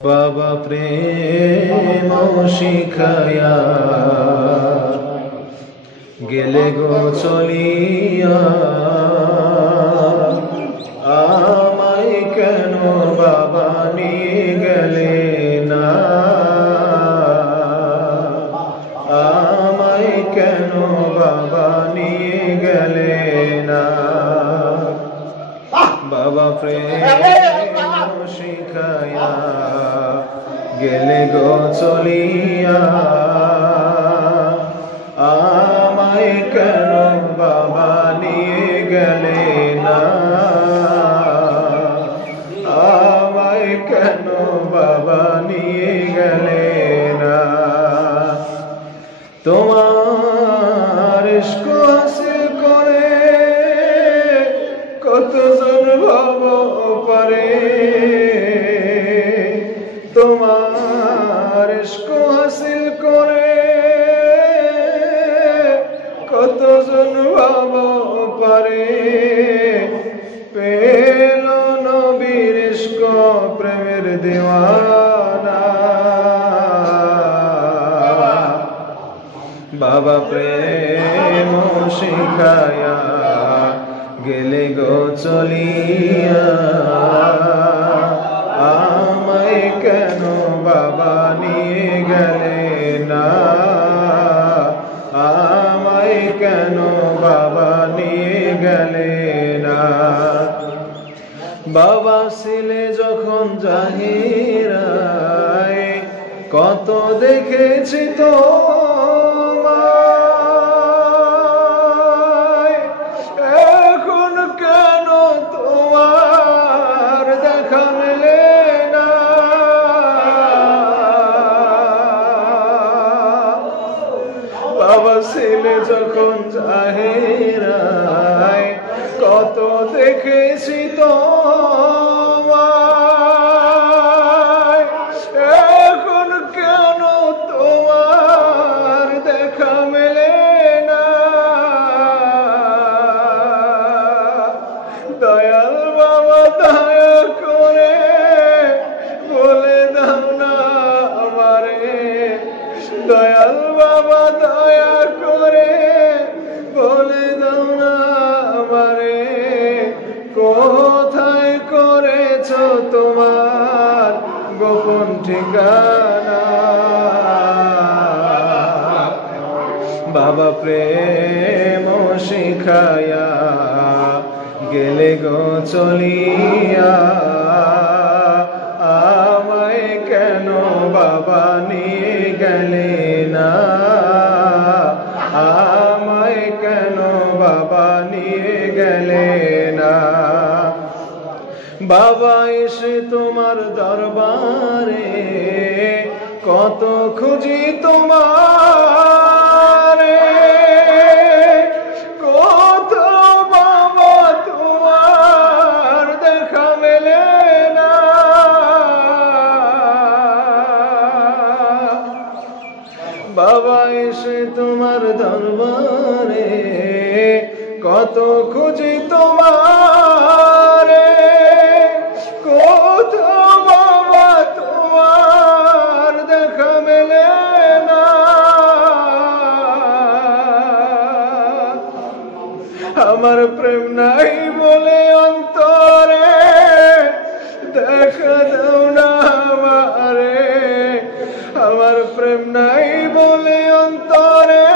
বাবা প্রেম শিখায়া গেলে গো চলিয়া, আমায় কেন বাবা নিয়ে গেলে না, আমায় কেন বাবা নিয়ে গেলে না। বাবা প্রেম শিখায়া গেলে গো চলিয়া, আমায় কেন বাবা নিয়ে গেলে না, আমায় কেন বাবা নিয়ে গেলে না। তোমার ইশক হাসিল করে কতজন ভব পারে, তোমার ইশক হাসিল করে কতজন ভব পারে। পেল নবীর ইশক প্রেমের দিওয়ানা, বাবা প্রেম শিখায়া গেলে গো চলিয়া, আমায় কেন বাবা নিয়ে গেলে না, আমায় কেন বাবা নিয়ে গেলে না। বাবা ছিলে যখন জাহিরায় কত দেখেছি তো, এখন কেন তোমার দেখা মেলে না। বাবা ছিলে যখন জাহিরায় কত দেখেছি তো, এখন কেন তোমার দেখা মেলে না। দয়াল বাবা দয়া করে বলে দাও না আমারে, দয়াল বাবা দয়া করে বলে দাও না আমারে, কোথায় করেছ তোমার গোপন ঠিকানা। বাবা প্রেম শিখায়া গেলে গো চলিয়া, আমায় কেন বাবা নিয়ে গেলে না, আমায় কেন বাবা নিয়ে গেলে না। বাবা এসে তোমার দরবারে কত খুঁজি তোমারে, কত বাবা তোমার দেখা মেলে না। বাবা এসে তোমার দরবারে কত খুঁজি তোমারে, কত বাবা তোমার দেখা মেলে না। আমার প্রেম নাই বলে অন্তরে দেখা দাও না আমারে, আমার প্রেম নাই বলে অন্তরে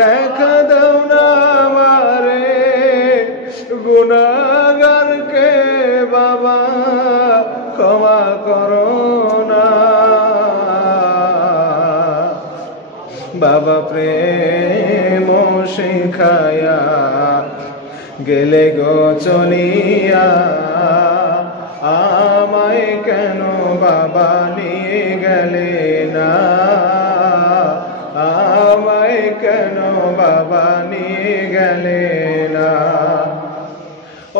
দেখা দাও না আমারে। গুনাহগারকে বাবা ক্ষমা করো না। বাবা প্রেম শিখায়া গেলে গো চলিয়া, আমায় কেন বাবা নিয়ে গেলে না, আমায় কেন বাবা নিয়ে গেলে না।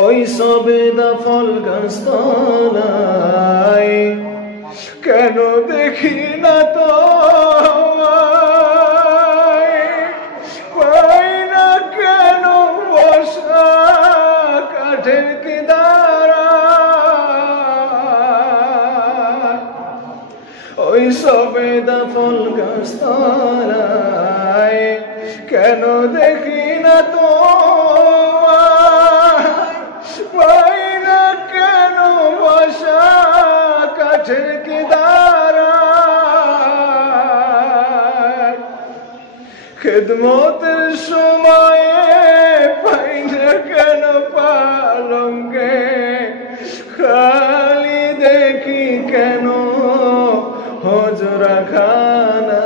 ওই সবেদা ফল গাছতলায় কেন দেখি না তো, পাই না কেন বসা কাঠের কিনারা। ওই সবেদা ফল গাছতলায় কেন দেখি না তো পাই না কেন বসা কাঠের কিনারায় খিদমতের সময়ে পাই না কেন পালঙ্গে খালি দেখি কেন হজরা খানা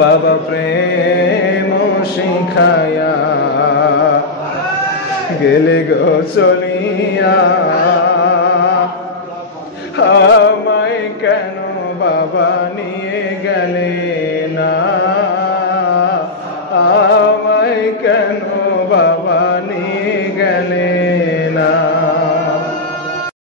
বাবা প্রেম শিখায়া গেলে গো চলিয়া আমায় কেন বাবা নিয়ে গেলে না আমায় কেন বাবা নিয়ে গেলে